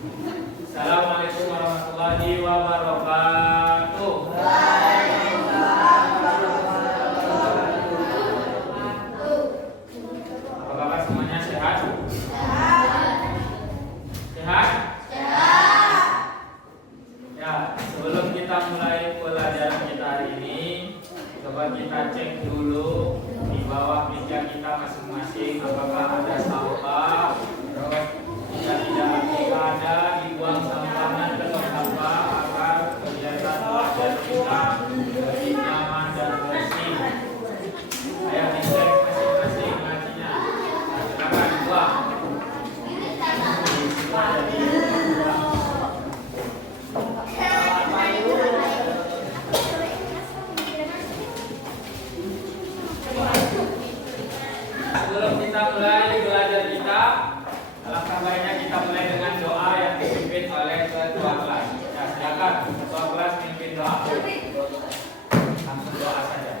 Assalamualaikum warahmatullahi wabarakatuh. Apa kabar semuanya, sehat? Sehat? Ya, sebelum kita mulai pelajaran kita hari ini, coba kita cek dulu di bawah meja kita masing-masing apakah ada sampah. Terus jika tidak ada, dibuang sampahnya ke tong sampah agar kegiatan belajar kita lebih nyaman dan bersih. Ayo dicek masing-masing lacinya. Silakan buang. Sebelum kita mulai belajar kita, alangkah baiknya kita mulai dengan doa yang dipimpin oleh ketua kelas. Ya, silakan ketua kelas pimpin doa. Langsung doa saja.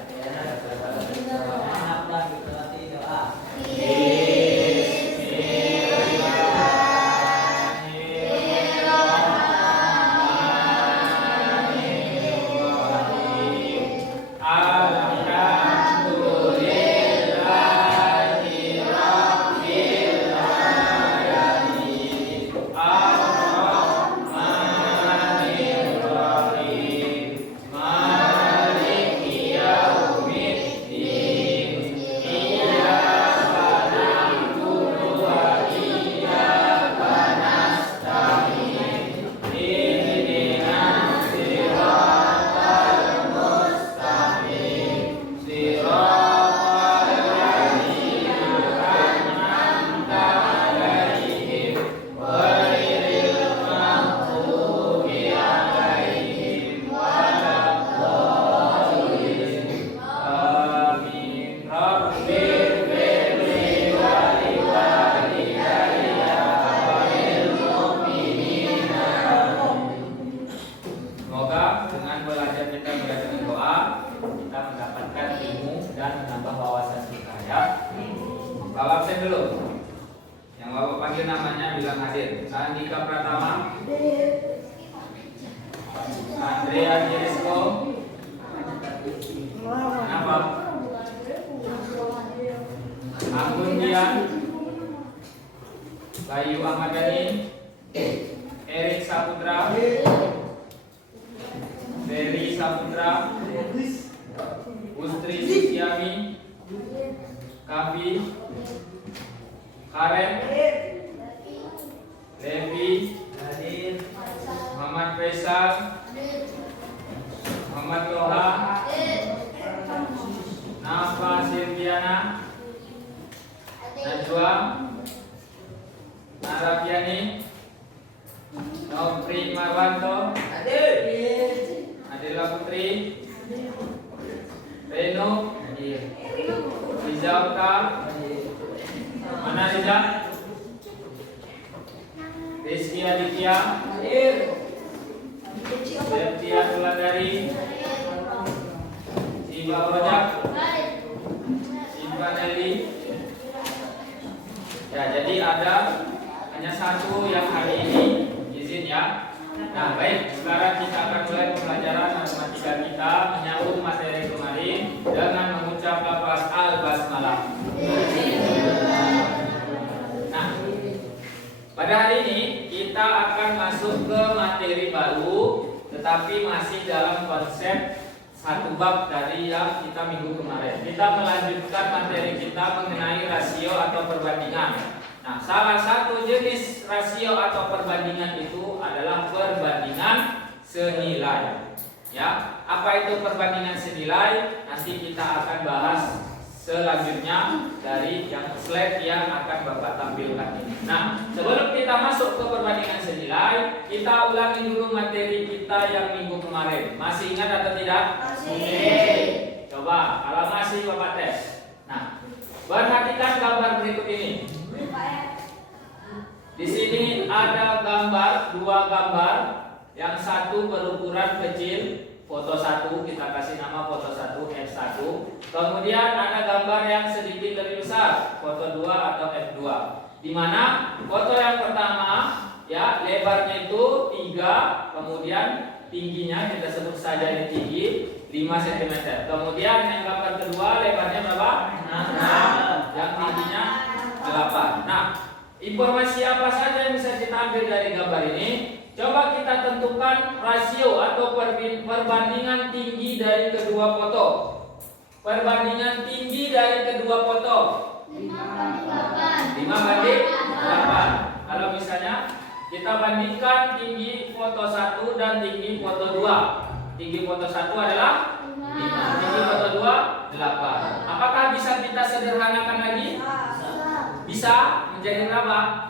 Bayu Ahmad Dhani, Erik Saputra, Ferry Saputra, Ustri Susiami, Kavi, Karen, Levi, Muhammad Faisal, Muhammad Toha, Nafa Silviana, Najwa, Narapiani, Nopri Marwanto, Adela Putri, Reno, Rizauka, mana Riza? Rizky Aditya, Septia Tulandari, Siva Ojak, Siva Nelly. Ya, jadi ada hanya satu yang hari ini izin ya. Nah, baik, sekarang kita akan mulai pembelajaran matematika kita menyambut materi kemarin dengan mengucap lafaz al-basmalah. Nah, pada hari ini kita akan masuk ke materi baru, tetapi masih dalam konsep satu bab dari yang kita minggu kemarin. Kita melanjutkan materi kita mengenai rasio atau perbandingan. Nah, salah satu jenis rasio atau perbandingan itu adalah perbandingan senilai. Ya, apa itu perbandingan senilai? Nanti kita akan bahas selanjutnya dari yang slide yang akan Bapak tampilkan ini. Nah, sebelum kita masuk ke perbandingan senilai, kita ulangi dulu materi kita yang minggu kemarin. Masih ingat atau tidak? Masih. Coba, kalau masih Bapak tes. Nah, perhatikan gambar berikut ini. Di sini ada gambar, dua gambar. Yang satu berukuran kecil, foto 1, kita kasih nama foto 1 F1. Kemudian ada gambar yang sedikit lebih besar, foto 2 atau F2. Di mana foto yang pertama ya ya. Lebarnya itu 3, kemudian tingginya kita sebut saja ini tinggi 5 cm. Kemudian yang gambar kedua lebarnya berapa? 6. Yang tingginya 8. Nah, informasi apa saja yang bisa kita ambil dari gambar ini? Coba kita tentukan rasio atau perbandingan tinggi dari kedua foto. Perbandingan tinggi dari kedua foto 5:8. Kalau misalnya kita bandingkan tinggi foto 1 dan tinggi foto 2. Tinggi foto 1 adalah 5, tinggi foto 2 8. Apakah bisa kita sederhanakan lagi? Bisa menjadi berapa?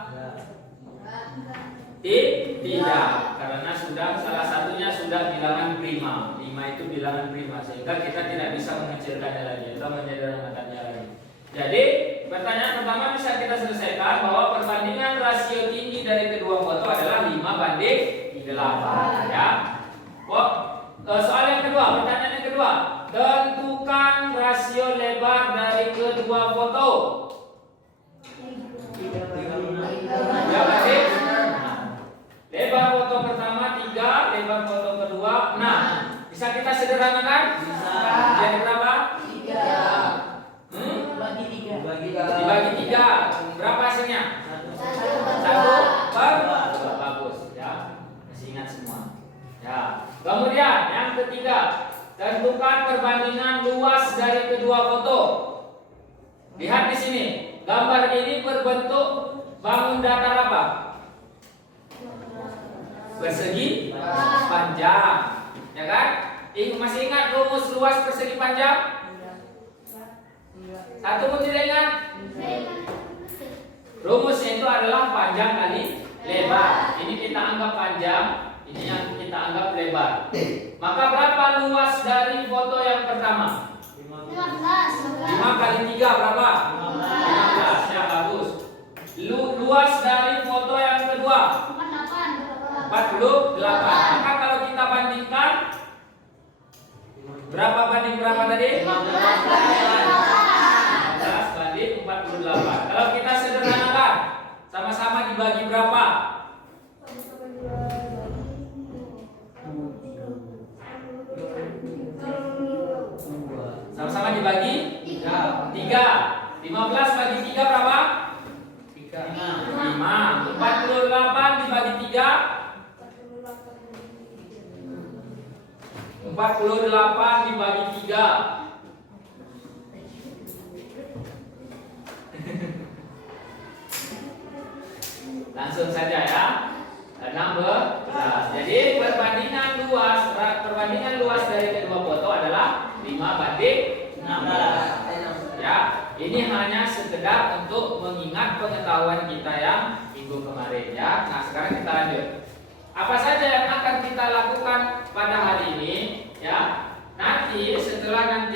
Tidak, karena salah satunya sudah bilangan prima. 5 itu bilangan prima, sehingga kita tidak bisa mengecilkannya lagi atau menyederhanakannya lagi. Jadi pertanyaan pertama bisa kita selesaikan bahwa perbandingan rasio tinggi dari kedua foto adalah 5:8 ya. Soal yang kedua, pertanyaan yang kedua, tentukan rasio lebar dari kedua foto. Ya, Adik. Lebar foto pertama 3, lebar foto kedua 6. Bisa kita sederhanakan? Bisa. Jadi berapa? 3. Dibagi 3. Berapa hasilnya? 1/2. Bagus ya. Masih ingat semua. Ya. Kemudian yang ketiga, tentukan perbandingan luas dari kedua foto. Lihat di sini. Gambar ini berbentuk bangun datar apa? Persegi panjang. Ya kan? Masih ingat rumus luas persegi panjang? Satu pun tidak ingat? Rumusnya itu adalah panjang kali lebar. Ini kita anggap panjang, ini yang kita anggap lebar. Maka berapa luas dari foto yang pertama? 5 kali 3 berapa? 15. Ya, bagus. Luas dari foto yang kedua? 48. Maka kalau kita bandingkan, berapa banding berapa tadi? 15 banding 48. Kalau kita sederhanakan, sama-sama dibagi berapa? Sama-sama dibagi 3. 15 bagi 3 berapa? 5. 48 dibagi 3 48 dibagi 3 langsung saja ya. 16. Jadi perbandingan luas dari kedua foto adalah 5:16. Ya, ini hanya sekedar untuk mengingat pengetahuan kita yang minggu kemarin ya. Nah, sekarang kita lanjut. Apa saja yang akan kita lakukan pada hari ini ya? Nanti setelah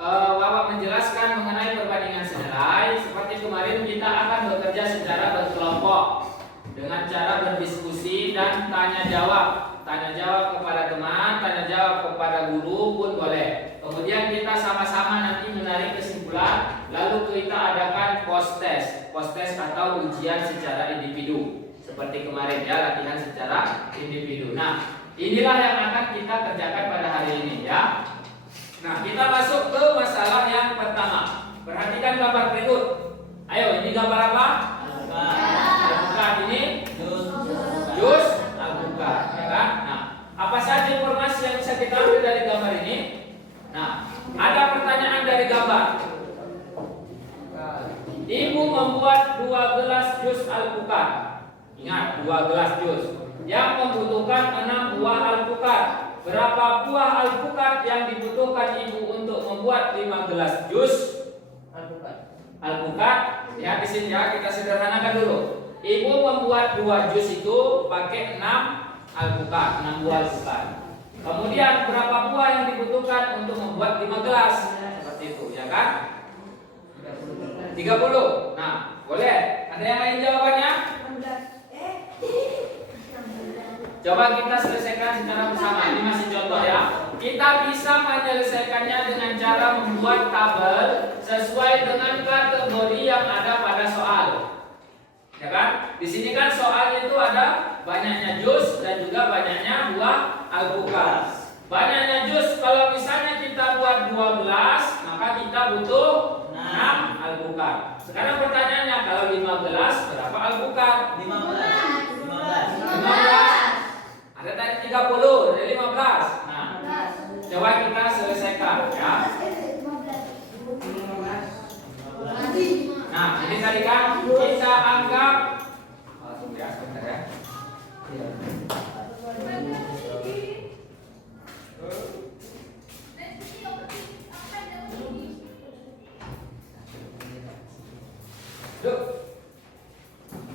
Wawa menjelaskan mengenai perbandingan senilai, seperti kemarin kita akan bekerja secara berkelompok dengan cara berdiskusi dan tanya jawab. Tanya jawab kepada teman, tanya jawab kepada guru pun boleh. Kemudian kita sama-sama nanti menarik kesimpulan, lalu kita adakan post test atau ujian secara individu. Seperti kemarin ya, latihan secara individu. Nah, inilah yang akan kita kerjakan pada hari ini ya. Nah, kita masuk ke masalah yang pertama. Perhatikan gambar berikut. Ayo, ini gambar apa? Alpukat. Ini jus alpukat, ya kan? Nah, apa saja informasi yang bisa kita ambil dari gambar ini? Nah, ada pertanyaan dari gambar. Ibu membuat 2 gelas jus alpukat. Ingat, 2 gelas jus yang membutuhkan 6 buah alpukat. Berapa buah alpukat yang dibutuhkan ibu untuk membuat 5 gelas jus alpukat? Ya, di sini ya, kita sederhanakan dulu. Ibu membuat 2 jus itu pakai 6 alpukat, 6 buah alpukat. Kemudian berapa buah yang dibutuhkan untuk membuat 5 gelas? Seperti itu, ya kan? 30. Nah, boleh. Ada yang lain jawabannya? Coba kita selesaikan secara bersama. Ini masih contoh ya. Kita bisa menyelesaikannya dengan cara membuat tabel sesuai dengan kategori yang ada pada soal. Ya kan? Di sini kan soalnya itu ada banyaknya jus dan juga banyaknya buah alpukat. Banyaknya jus, kalau misalnya kita buat 12, maka kita butuh 6 alpukat. Sekarang pertanyaannya, kalau 15 berapa alpukat? 15. Ada tadi 30, dari 15. Nah, coba kita selesaikan ya. Nah, ini tadi kan kita anggap ya, sebentar ya. Yuk.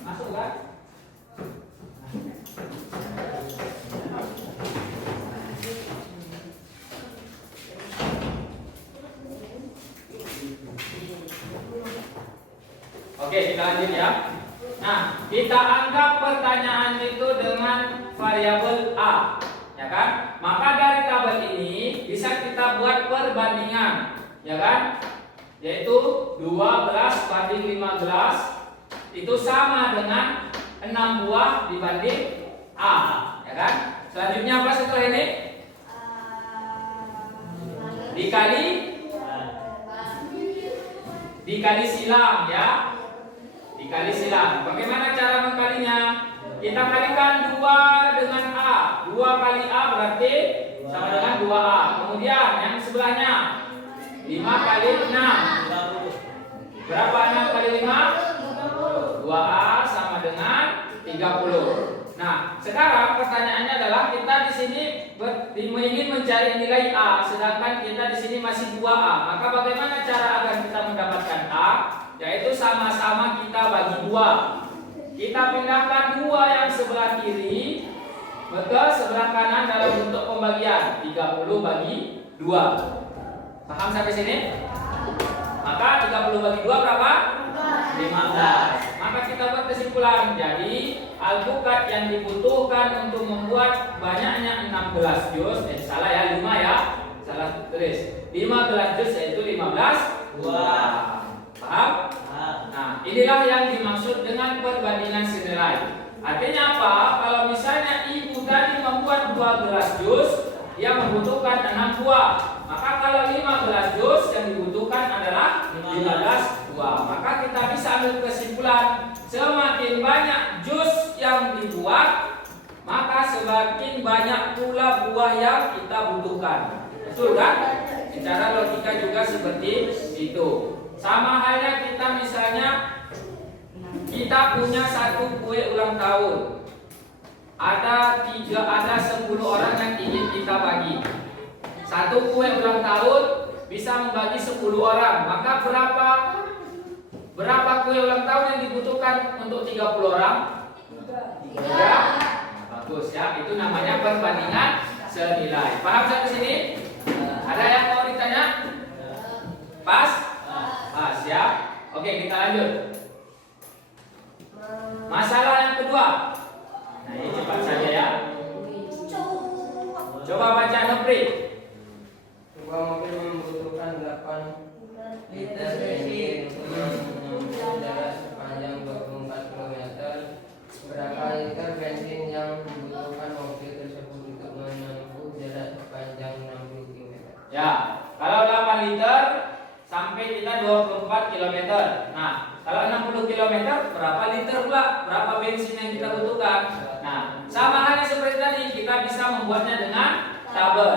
Masuk kan? Oke, kita lanjut ya. Nah, kita anggap pertanyaan itu dengan variabel A, ya kan? Maka dari tabel ini bisa kita buat perbandingan, ya kan? Yaitu 12 banding 15 itu sama dengan 6 buah dibanding A, ya kan? Selanjutnya apa setelah ini? Dikali silang ya. Dikali silang. Bagaimana cara mengkalinya? Kita kalikan 2 dengan A. 2 kali A berarti sama dengan 2A. Kemudian yang sebelahnya 5 kali 6. Berapa 6 kali 5? 2A sama dengan 30. Nah, sekarang pertanyaannya adalah kita di sini ingin mencari nilai A, sedangkan kita di sini masih 2A. Maka bagaimana cara agar kita mendapatkan A? Yaitu sama-sama kita bagi 2. Kita pindahkan 2 yang sebelah kiri ke sebelah kanan dalam bentuk pembagian 30 bagi 2. Paham sampai sini? Maka 30 bagi 2 berapa? 15. Maka kita buat kesimpulan. Jadi alpukat yang dibutuhkan untuk membuat banyaknya 16 jus, salah ya, 5 ya. Salah tulis. 15 jus yaitu 15 buah. Paham? Nah, inilah yang dimaksud dengan perbandingan senilai. Artinya apa? Kalau misalnya ibu tadi membuat 12 jus, dia membutuhkan 6 buah. Maka kalau 15 jus yang dibutuhkan adalah 15 buah. Maka kita bisa ambil kesimpulan, semakin banyak jus yang dibuat, maka semakin banyak pula buah yang kita butuhkan. Betul kan? Secara logika juga seperti itu. Sama halnya kita misalnya kita punya satu kue ulang tahun. Ada 10 orang yang ingin kita bagi. Satu kue ulang tahun bisa membagi 10 orang. Maka berapa kue ulang tahun yang dibutuhkan untuk 30 orang? 3. Bagus ya, itu namanya perbandingan senilai. Paham sampai sini? Ada yang mau ditanya? Pas? Siap. Oke, kita lanjut. Masalah yang kedua. Nah, ini cepat saja ya. Coba baca Nopri. Sebuah mobil membutuhkan 8 liter bensin untuk menempuh jarak sepanjang 24 km. Berapa liter bensin yang dibutuhkan mobil tersebut untuk menempuh jarak sepanjang 60 km? Ya, kalau 8 liter sampai kita 24 km. Nah, kalau 60 km berapa liter pula? Berapa bensin yang kita butuhkan? Nah, sama halnya seperti tadi, kita bisa membuatnya dengan tabel,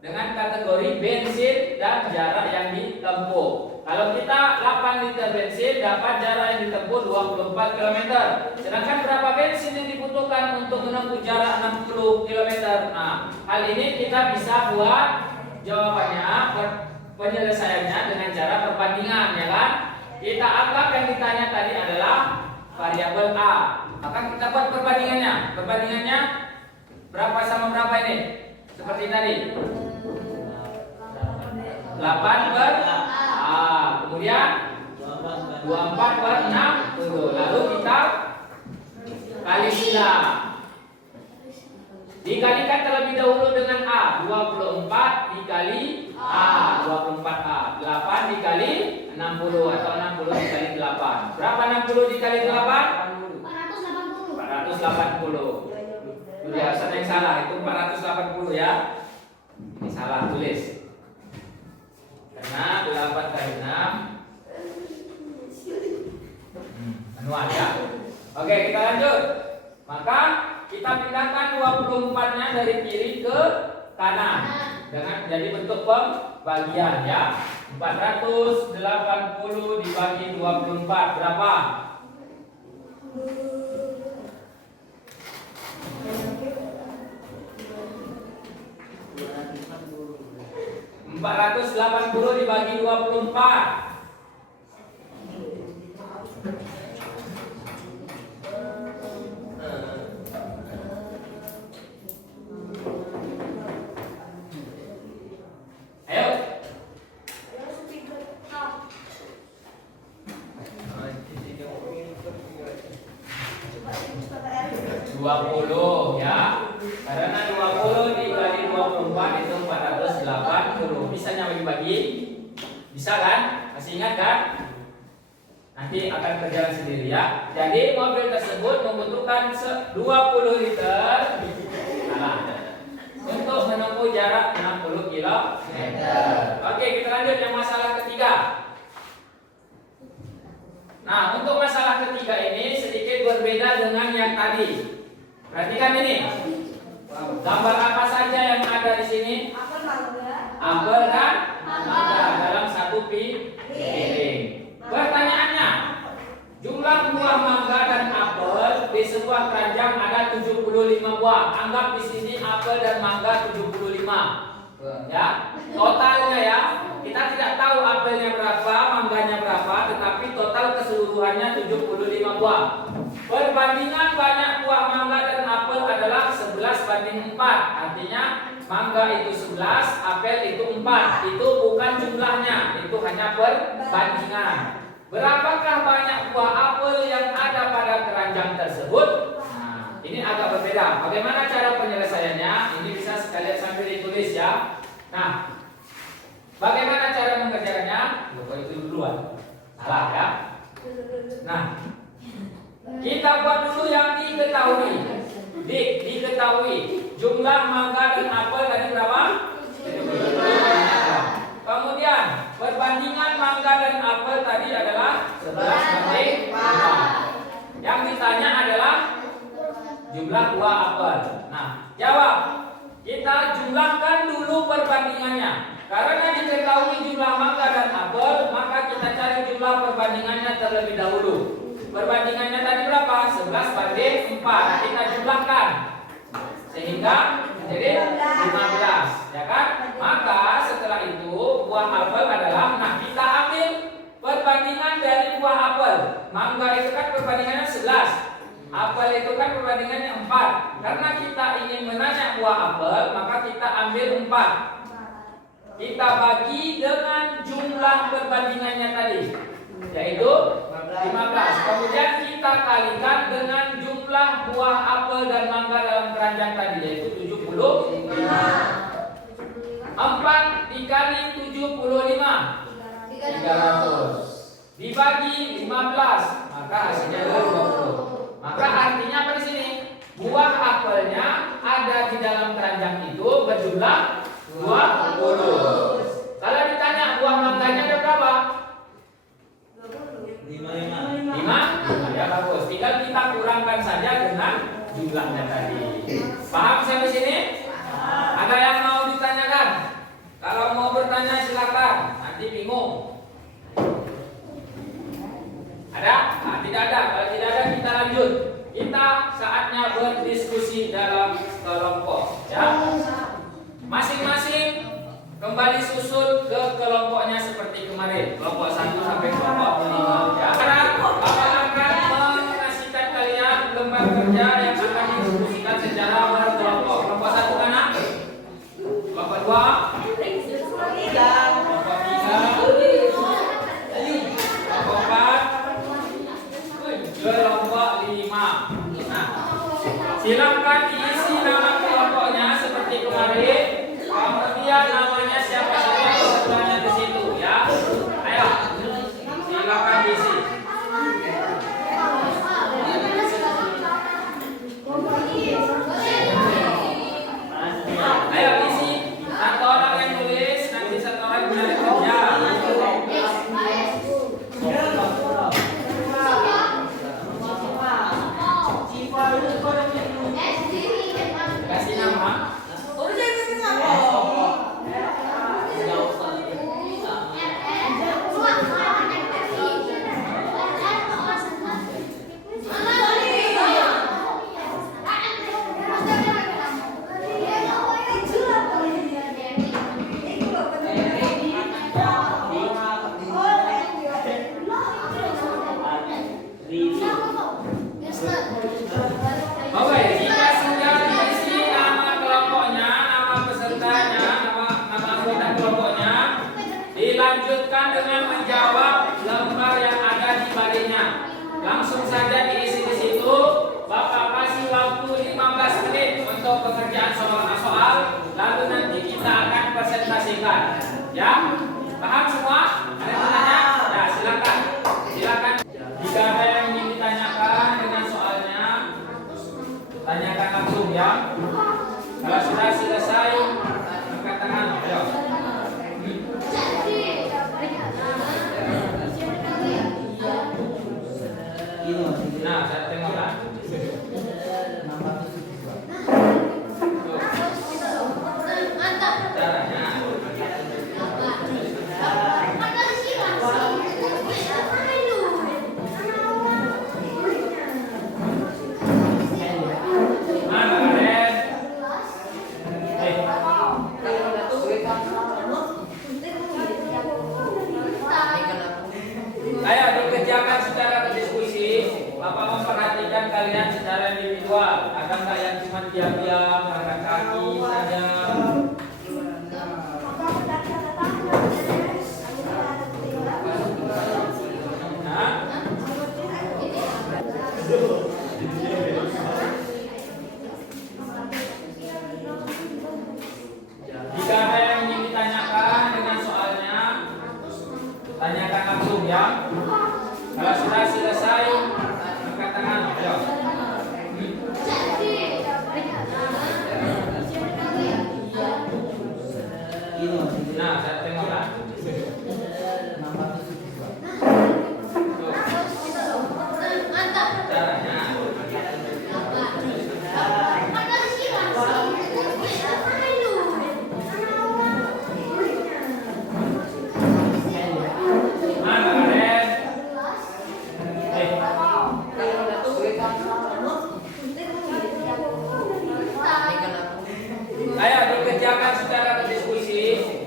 dengan kategori bensin dan jarak yang ditempuh. Kalau kita 8 liter bensin dapat jarak yang ditempuh 24 km. Sedangkan berapa bensin yang dibutuhkan untuk menempuh jarak 60 km? Nah, hal ini kita bisa buat jawabannya, penyelesaiannya dengan cara perbandingan, ya kan? Kita anggap yang ditanya tadi adalah variabel A. Maka kita buat perbandingannya. Perbandingannya berapa sama berapa ini? Seperti tadi. 8 per A. Kemudian 24 per 60. Lalu kita kali silang. Dikalikan terlebih dahulu dengan A. 24 dikali A. 24A. 8 dikali 60 atau 60 dikali 8. Berapa 60 dikali 8? 480. 480. Tulisan yang salah itu 480 ya. Ini salah tulis. Karena 8 kali 6 manual ya. Oke, kita lanjut. Maka kita pindahkan 24-nya dari kiri ke kanan dengan jadi bentuk pembagian ya. 480 dibagi 24 berapa? 480 dibagi 24. Ayo. 20 ya. Karena 20 dibagi 24 itu 480. Bisanya bagi-bagi? Bisa kan? Masih ingat kan? Nanti akan berjalan sendiri ya. Jadi mobil tersebut membutuhkan 20 liter untuk menempuh jarak 60 km. Oke, kita lanjut yang masalah ketiga. Nah, untuk masalah ketiga ini sedikit berbeda dengan yang tadi. Perhatikan ini. Gambar apa saja yang ada di sini? Apel dan mangga dalam satu piring. Pertanyaannya, jumlah buah mangga dan apel di sebuah keranjang ada 75 buah. Anggap di sini apel dan mangga 75. Ya, totalnya ya. Kita tidak tahu apelnya berapa, mangganya berapa, tetapi total keseluruhannya 75 buah. Perbandingan banyak buah mangga dan apel adalah 11:4. Artinya mangga itu 11, apel itu 4. Itu bukan jumlahnya, itu hanya perbandingan. Berapakah banyak buah apel yang ada pada keranjang tersebut? Nah, ini agak berbeda. Bagaimana cara penyelesaiannya? Ini bisa sekalian sambil ditulis ya. Nah, bagaimana cara mengerjakannya? Lupa itu duluan. Salah ya. Nah, kita buat dulu yang diketahui. Diketahui jumlah mangga dan apel tadi berapa? Kemudian perbandingan mangga dan apel tadi adalah 11:4. Yang ditanya adalah jumlah buah apel. Nah, jawab. Kita jumlahkan dulu perbandingannya. Karena diketahui jumlah mangga dan apel, maka kita cari jumlah perbandingannya terlebih dahulu. Perbandingannya tadi berapa? 11:4. Kita jumlahkan sehingga menjadi 15, ya kan? Maka setelah itu buah apel adalah, nah kita ambil perbandingan dari buah apel. Mangga itu kan perbandingannya 11. Apel itu kan perbandingannya 4. Karena kita ingin menanya buah apel, maka kita ambil 4. Kita bagi dengan jumlah perbandingannya tadi, yaitu 15. Kemudian kita kalikan dengan jumlah buah apel dan mangga dalam keranjang tadi, yaitu 75. 4 dikali 75, 300. Dibagi 15, maka hasilnya adalah 20. Maka artinya apa di sini? Buah apelnya ada di dalam keranjang itu berjumlah 20. Kalau ditanya buah mangganya ada berapa? 5. Ya bagus. Tinggal kita kurangkan saja dengan jumlahnya tadi. Paham sampai sini? Ada yang mau ditanyakan? Kalau mau bertanya silakan. Nanti bingung. Ada? Nah, tidak ada. Kalau tidak ada kita lanjut. Kita saatnya berdiskusi dalam kelompok. Ya. Masing-masing kembali susun ke kelompoknya seperti kemarin. Kelompok 1 sampai kelompok 5. Ya. Sekarang Bapak akan mengasihkan kalian lembar kerja yang akan didiskusikan secara berkelompok. Kelompok 1 mana? Kelompok 2? Kelompok 3? Kelompok 4? Kelompok 5. Nah, silakan diisi nama kelompoknya seperti kemarin. Kemudian namanya siapa saja kebetulannya di situ ya. Ayo, silakan diisi. Kasih nama. Oke, jika sudah diisi nama kelompoknya, nama pesertanya, nama anggota kelompoknya, dilanjutkan dengan menjawab lembar yang ada di baliknya. Langsung saja diisi di situ. Bapak kasih waktu 15 menit untuk pengerjaan soal-soal, lalu nanti kita akan presentasikan. Ya, paham semua? Ada yang bertanya? Ya, silakan. Silakan. Jika ada yang ingin ditanyakan dengan soalnya, tanyakan langsung ya. Kalau sudah selesai, angkat tangan. Ayo. Nah, saya tengoklah. Caranya. Mana kalian? Ayo dikerjakan secara berdiskusi. Bapak memperhatikan kalian secara individual. Ada nggak yang cuma diam-diam, angkat kaki saja? Nah, jika ada yang ingin ditanyakan dengan soalnya, tanyakan langsung ya. Kalau sudah selesai, angkat tangan. Ayo. Nah, saya tengoklah. Caranya. Mana kalian? Ayo dikerjakan secara berdiskusi.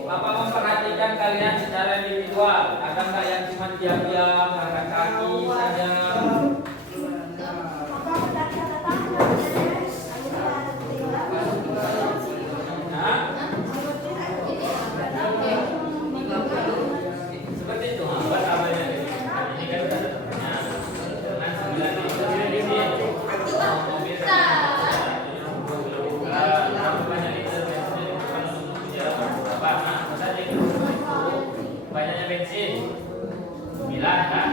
Bapak memperhatikan kalian secara individual. Ada nggak yang cuma diam-diam, angkat kaki saja? Nah, seperti itu. Apa namanya? Ini kan sudah ada temannya. Dengan 9 di sini. Mobil banyaknya bensin 9 kan?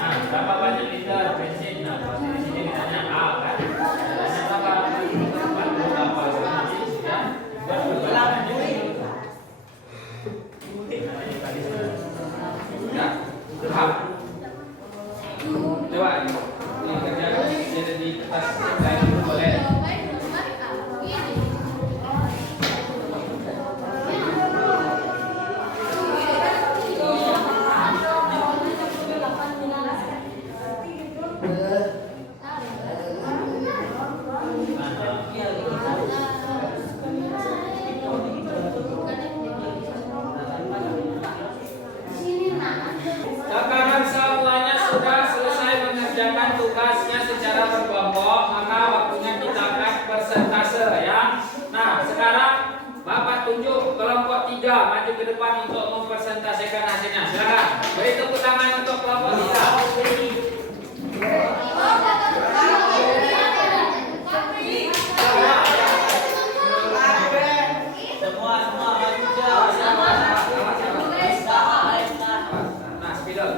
Nah, berapa banyak liter bensin? Nah, pasti di sini ditanya A kan? Ditanya berapa? Berapa? Ya, paham? Coba ini kerjakan jadi di kertas lain dulu boleh. Sekarang semuanya sudah selesai mengerjakan tugasnya secara berkelompok, maka waktunya kita akan persentase ya. Nah, sekarang Bapak tunjuk kelompok 3 maju ke depan untuk mempresentasikan hasilnya. Silakan. Beri tepuk tangan untuk kelompok 3. Nah, spidol.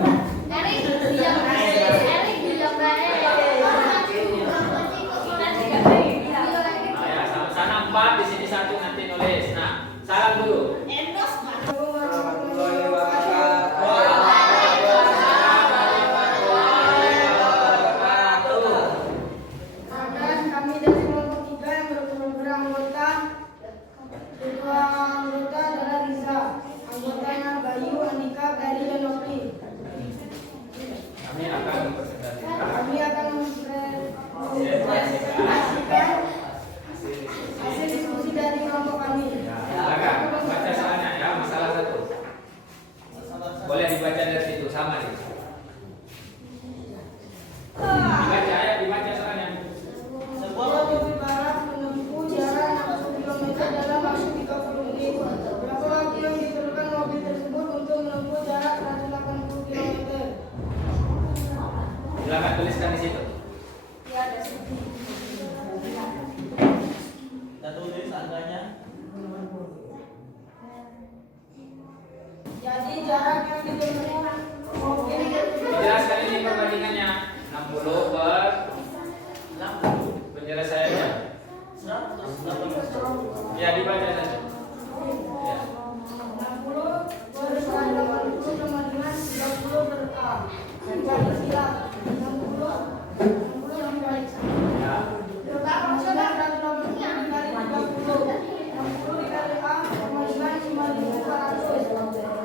Sana 4, di sini 1 nanti nulis. Nah, salam dulu. Warahmatullahi wabarakatuh. Kami akan mempresentasikan Kami akan mempresentasikan hasil diskusi dari kelompok kami. Ya, silakan baca soalnya ya, masalah 1. Boleh dibaca dari situ sama nih. Dibaca ya, dibaca soalnya. Sebuah mobil balap menempuh jarak 60 km dalam waktu 30 menit. Berapa waktu yang diperlukan mobil tersebut untuk menempuh jarak 180 km? Silakan tuliskan di situ. Ya, ada sini. Kita tulis angkanya. Jadi jarak yang ditempuh mobil Dijelaskan ini perbandingannya 60 per 60 penyelesaiannya. 180. Ya, dibaca saja. Ya. 60 per 180 sama dengan 30 per A. Dibalik sila 60 yang dibalik Ya. maksudnya 180 dikali 30 60 dikali A sama dengan 5.400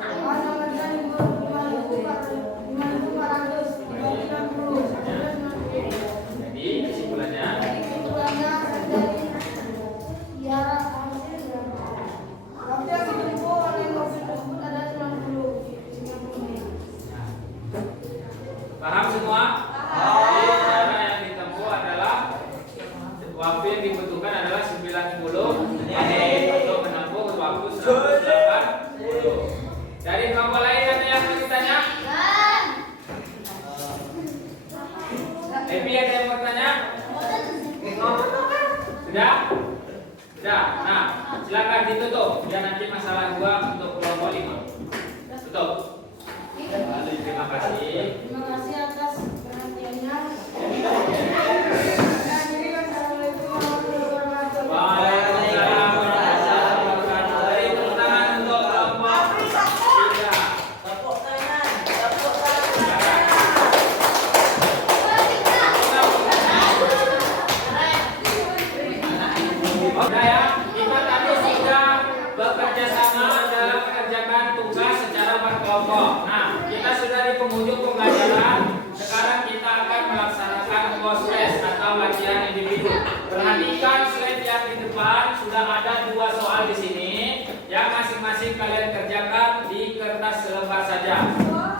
A sama dengan 5.400 dibagi 60 Jadi kesimpulannya jadi kesimpulannya dari jarak waktu yang ditempuh oleh mobil tersebut ada 90 menit. paham semua? Jadi cara yang ditempuh adalah waktu yang dibutuhkan adalah 90 menit untuk menempuh waktu 180. Dari kelompok lain ada yang mau ditanya? Epi ada yang mau bertanya? Sudah? Sudah. Nah, silakan ditutup biar nanti masalah 2 untuk kelompok 5. Tutup. Terima kasih. Terima kasih atas perhatiannya. Akhiri, wassalamualaikum warahmatullahi wabarakatuh. Waalaikumsalam warahmatullahi wabarakatuh. Beri tepuk tangan untuk kelompok 3. Tepuk tangan. Tepuk tangan. Sudah ya, kita tadi sudah bekerja sama dalam mengerjakan tugas secara berkelompok. Nah, kita sudah di penghujung pembelajaran. Sekarang kita akan melaksanakan post test atau latihan individu. Perhatikan slide yang di depan sudah ada 2 soal di sini yang masing-masing kalian kerjakan di kertas selembar saja.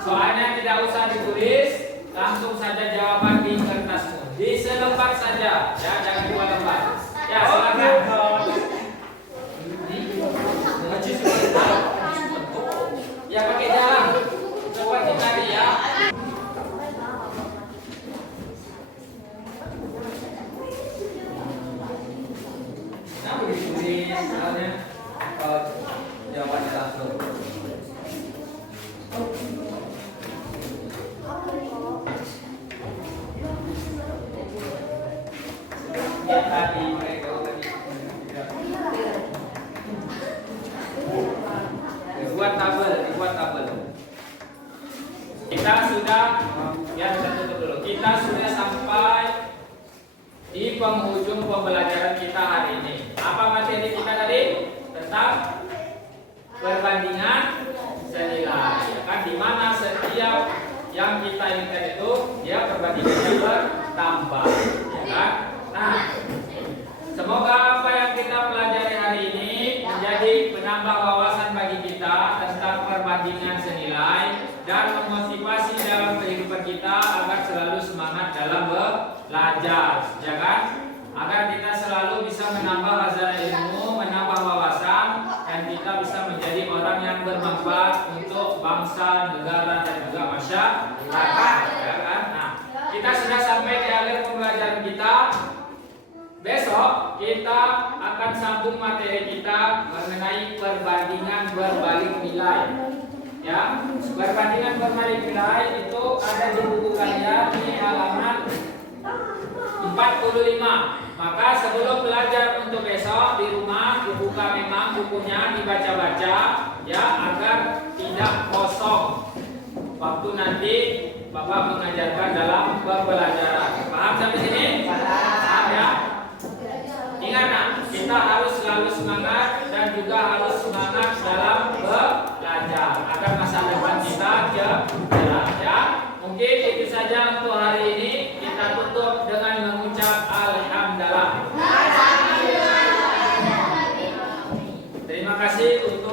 Soalnya tidak usah ditulis, langsung saja jawaban di kertasmu. Di selembar saja, ya jangan 2 lembar. Ya, silakan. Ya pakai jalan seperti tadi ya. Nah, ditulis soalnya jawabannya langsung. Ya tadi mereka tadi. Dibuat tabel. Kita sudah ya tutup dulu. Kita sudah sampai di penghujung pembelajaran kita hari ini. Apa materi kita tadi? Tentang perbandingan senilai. Ya kan, di mana setiap yang kita inginkan itu dia perbandingannya bertambah. Ya kan? Nah, semoga apa yang kita pelajari hari ini menjadi penambah wawasan bagi kita tentang perbandingan senilai dan memotivasi dalam kehidupan kita agar selalu semangat dalam belajar, ya kan? Agar kita selalu bisa menambah khazanah ilmu, menambah wawasan, dan kita bisa menjadi orang yang bermanfaat untuk bangsa, negara, dan juga masyarakat, ya kan? Nah, kita sudah sampai di akhir pembelajaran kita. Besok kita akan sambung materi kita mengenai perbandingan berbalik nilai. Ya, perbandingan berbalik nilai itu ada di buku kalian di halaman 45. Maka sebelum belajar untuk besok di rumah dibuka memang bukunya, dibaca-baca ya agar tidak kosong waktu nanti Bapak mengajarkan dalam pembelajaran. Paham sampai sini? Paham ya? Ingat nak, kita harus selalu semangat dan juga harus semangat dalam belajar agar masa depan kita cerah ya. Mungkin itu saja Terima kasih untuk